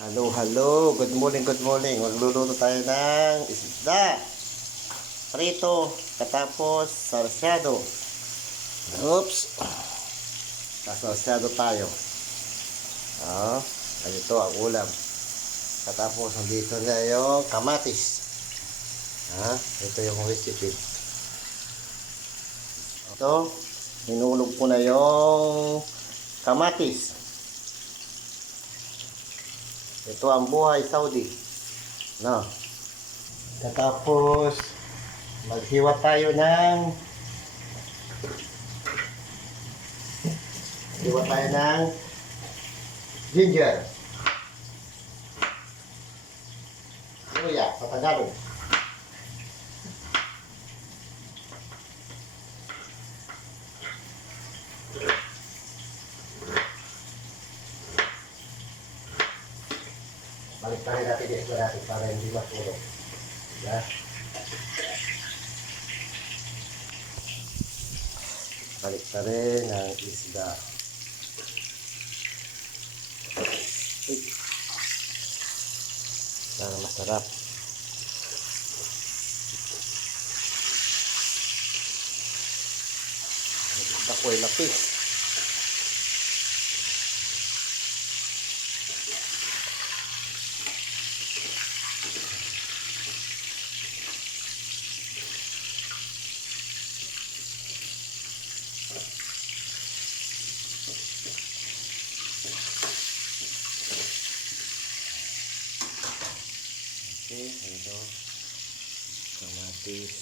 Hello, hello. Good morning, good morning. Magluluto tayo ng isda. Prito. Katapos, sarsyado. Oops. Sarsyado tayo. Ito ang ulam. Katapos, nandito na yung kamatis. Ito yung recipe. Ito, hinulog ko na yung kamatis. Ito ang buhay Saudi. No. Tapos maghiwa tayo ng ginger. Luya sa Tagalog. Balik tayo natin dito natin para hindi matulog. Balik na rin ang isda. Para masarap. Ang isda ko ay lapis. Okay, ito. Kamatis.